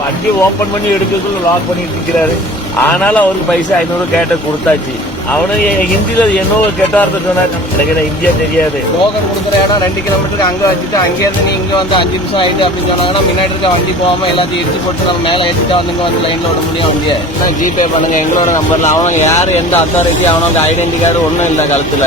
வண்டி ஓபன் பண்ணி எடுக்கிறதுக்குள்ள லாக் பண்ணிட்டு இருக்கிறாரு ஆனாலும் அவருக்கு பைசா ஐநூறு கேட்ட கொடுத்தாச்சு. அவனும் ஹிந்தில என்னவோ கெட்டார்த்த சொன்னார். எனக்கு என்ன இந்தியா தெரியாது. டோக்கன் கொடுக்குற இடம் ரெண்டு கிலோமீட்டருக்கு அங்க வச்சுட்டு அங்க இருந்து நீ இங்க வந்து அஞ்சு நிமிஷம் ஆயிட்டு அப்படின்னு சொன்னாங்கன்னா முன்னாடி இருக்க வண்டி போகாம எல்லாத்தையும் இடிச்சு போட்டு நம்ம மேல ஏற்றிட்டு வந்து இங்க வந்து லைன்ல விட முடியும் வண்டியை. ஜிபே பண்ணுங்க எங்களோட நம்பர்ல அவன் யாரு எந்த அத்தாரிட்டி அவனுக்கு ஐடென்டி கார்டு ஒன்றும் இல்லை கழுத்துல.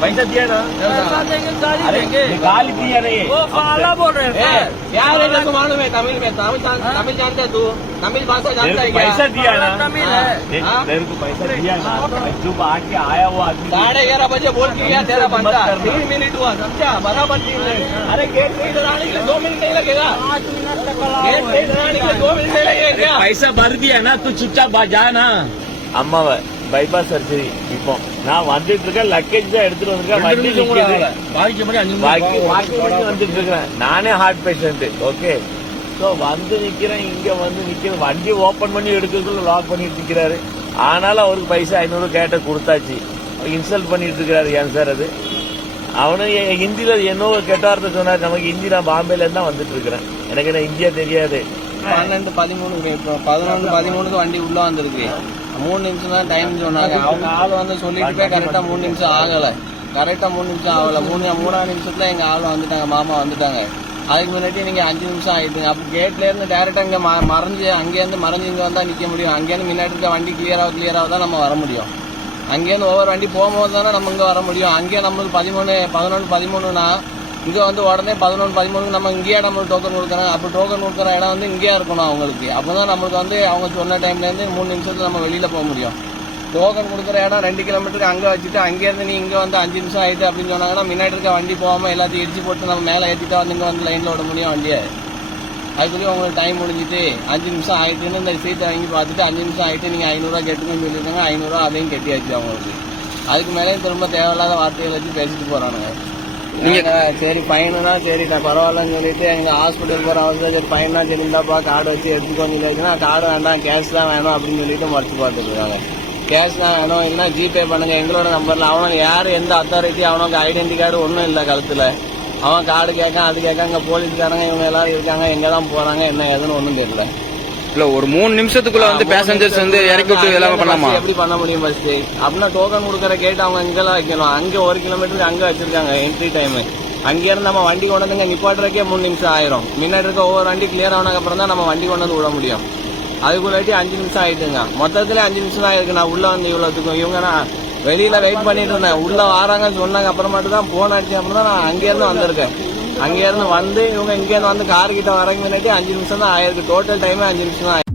पैसा दिया ना? देंगे गाली देंगे। गाली दिया नहीं वो काला बोल रहे हैं क्या रहेगा तो मालूम है तमिल में तमिल हाँ? तमिल जानते है तू। तमिल भाषा जानता है पैसा दिया ना? तमिल है। तेरे को पैसा दिया ना? जो बाहर के आया वो आदमी। साढ़े ग्यारह बजे बोल के गया तेरा तो बंदा। तीन मिनट हुआ समझा? बराबर तीन मिनट। अरे गेट नहीं डराने के लिए दो मिनट नहीं लगेगा। गेट नहीं डराने के लिए दो मिनट नहीं लगेगा पैसा भर दिया ना तू चुपचाप जा ना। अम्मा बाईपास सर्जरी बीकॉम நான் வந்துட்டு இருக்கேன் லக்கேஜ் தான் எடுத்துட்டு வந்திருக்கேன் வண்டி பாக்கி பாக்கி வந்துட்டு இருக்கிறேன் நானே ஹார்ட் பேஷண்ட் ஓகே சோ வந்து நிக்கிறேன் இங்க வந்து நிக்கிறேன். வண்டி ஓபன் பண்ணி எடுக்கிறதுக்குள்ள லாக் பண்ணிட்டு நிக்கிறாரு. ஆனாலும் அவருக்கு பைசா ஐநூறு கேட்ட கொடுத்தாச்சு. இன்சல்ட் பண்ணிட்டு இருக்கிறாரு ஏன் சார் அது? அவனும் எ- ஹிந்தில என்னவோ கெட்டார்த்த சொன்னார். நமக்கு ஹிந்தி நான் பாம்பேல இருந்து வந்துட்டு இருக்கிறேன் எனக்கு என்ன இந்தியா தெரியாது. பன்னெண்டு பதிமூணு இப்போ பதினொன்று பதிமூணுக்கு வண்டி உள்ள வந்திருக்கு. மூணு நிமிஷம் தான் டைம் சொன்னாங்க. அவங்க ஆள் வந்து சொல்லிட்டு போய் கரெக்டா மூணு நிமிஷம் ஆகலை. கரெக்டா மூணு நிமிஷம் ஆகல. மூணு மூணாவது நிமிஷத்துல எங்கள் ஆள் வந்துட்டாங்க மாமா வந்துட்டாங்க. அதுக்கு முன்னாடி நீங்கள் அஞ்சு நிமிஷம் ஆயிடுங்க. அப்போ கேட்ல இருந்து இங்கே ம- மறைஞ்சு அங்கேருந்து மறைஞ்சு இங்கே வந்தால் நிற்க முடியும். அங்கேருந்து முன்னாடி இருக்க வண்டி கிளியராக கிளியராக தான் நம்ம வர முடியும். அங்கேருந்து ஒவ்வொரு வண்டி போகும்போது தானே நம்ம இங்கே வர முடியும். அங்கே நம்மளுக்கு பதிமூணு பதினொன்று பதிமூணுனா இது வந்து உடனே பதினொன்று பதிமூணுக்கு நம்ம இங்கேயே நம்மளுக்கு டோக்கன் கொடுக்குறாங்க அப்போ டோக்கன் கொடுக்குற இடம் வந்து இங்கேயே இருக்கணும் அவங்களுக்கு. அப்போ தான் நம்மளுக்கு வந்து அவங்க சொன்ன டைம்லேருந்து மூணு நிமிஷத்தில் நம்ம வெளியில் போக முடியும். டோக்கன் கொடுக்குற இடம் ரெண்டு கிலோமீட்டருக்கு அங்கே வச்சுட்டு அங்கேருந்து நீ இங்கே வந்து அஞ்சு நிமிஷம் ஆகிட்டு அப்படின்னு சொன்னாங்கன்னா முன்னாடி இருக்க வண்டி போகாமல் எல்லாத்தையும் இடிச்சு போட்டு நம்ம மேலே ஏற்றிட்டு வந்து இங்கே வந்து லைனில் விட முடியும் வண்டியை. அதுக்குள்ளேயும் உங்களுக்கு டைம் முடிஞ்சிட்டு அஞ்சு நிமிஷம் ஆயிட்டுன்னு இந்த சீட்டை வாங்கி பார்த்துட்டு அஞ்சு நிமிஷம் ஆகிட்டு நீங்கள் ஐநூறுரூவா கெட்டுங்கன்னு சொல்லியிருக்காங்க. ஐநூறுரூவா அதையும் கெட்டியாச்சு அவங்களுக்கு. அதுக்கு மேலேயும் திரும்ப தேவையில்லாத வார்த்தைகள் வச்சு பேசிட்டு போகிறானுங்க நீங்க சரி பையனா சரி பரவாயில்லன்னு சொல்லிட்டு எங்க ஹாஸ்பிட்டல் போற அவசரம் சரி பையனா சரி இருந்தாப்பா கார்டு வச்சு எடுத்துக்கோங்க இல்லைன்னா கார்டு வேண்டாம் கேஷ் தான் வேணும் அப்படின்னு சொல்லிட்டு மறைச்சு பார்த்துருக்காங்க கேஷ் தான் வேணும் இல்லைன்னா ஜிபே பண்ணுங்க எங்களோட நம்பர்ல அவனுக்கு யாரு எந்த அத்தாரிட்டி அவனுக்கு ஐடென்டி கார்டு ஒன்றும் இல்லை கழுத்துல. அவன் கார்டு கேட்கான் அது கேட்க இங்கே போலீஸ்காரங்க இவங்க எல்லாரும் இருக்காங்க எங்கே தான் போகிறாங்க என்ன ஏதுன்னு ஒன்றும் தெரியல. இல்ல ஒரு மூணு நிமிஷத்துக்குள்ள வந்து பேசஞ்சர்ஸ் வந்து இறக்கி விட்டு எல்லாமே பண்ணலாமா? எப்படி பண்ண முடியும் ஃபர்ஸ்ட் அப்படின்னா டோக்கன் கொடுக்குற கேட் அவங்க இங்கெல்லாம் வைக்கணும். அங்க ஒரு கிலோமீட்டருக்கு அங்க வச்சிருக்காங்க என்ட்ரி டைம் அங்க இருந்து நம்ம வண்டி கொண்டு வந்து நிப்பாட்டுறக்கே மூணு நிமிஷம் ஆயிரும். முன்னாடி இருக்க ஒவ்வொரு வண்டி கிளியர் ஆனதுக்கு அப்புறம் தான் நம்ம வண்டி கொண்டு வந்து விட முடியும். அதுக்குள்ளாட்டி அஞ்சு நிமிஷம் ஆயிட்டுங்க. மொத்தத்துல அஞ்சு நிமிஷம் தான் இருக்கு. நான் உள்ள வந்து இவ்வளவுக்கும் இவங்க நான் வெளியில வெயிட் பண்ணிட்டு இருந்தேன். உள்ள வராங்கன்னு சொன்னாங்க அப்புறமாட்டு தான் போன் அடிச்ச அப்புறம் தான் நான் அங்க இருந்து வந்திருக்கேன். அங்கேருந்து வந்து இவங்க இங்கேருந்து வந்து கார் கிட்ட அஞ்சு நிமிஷம் தான் ஆயிருக்கு டோட்டல் டைமே அஞ்சு நிமிஷம் தான்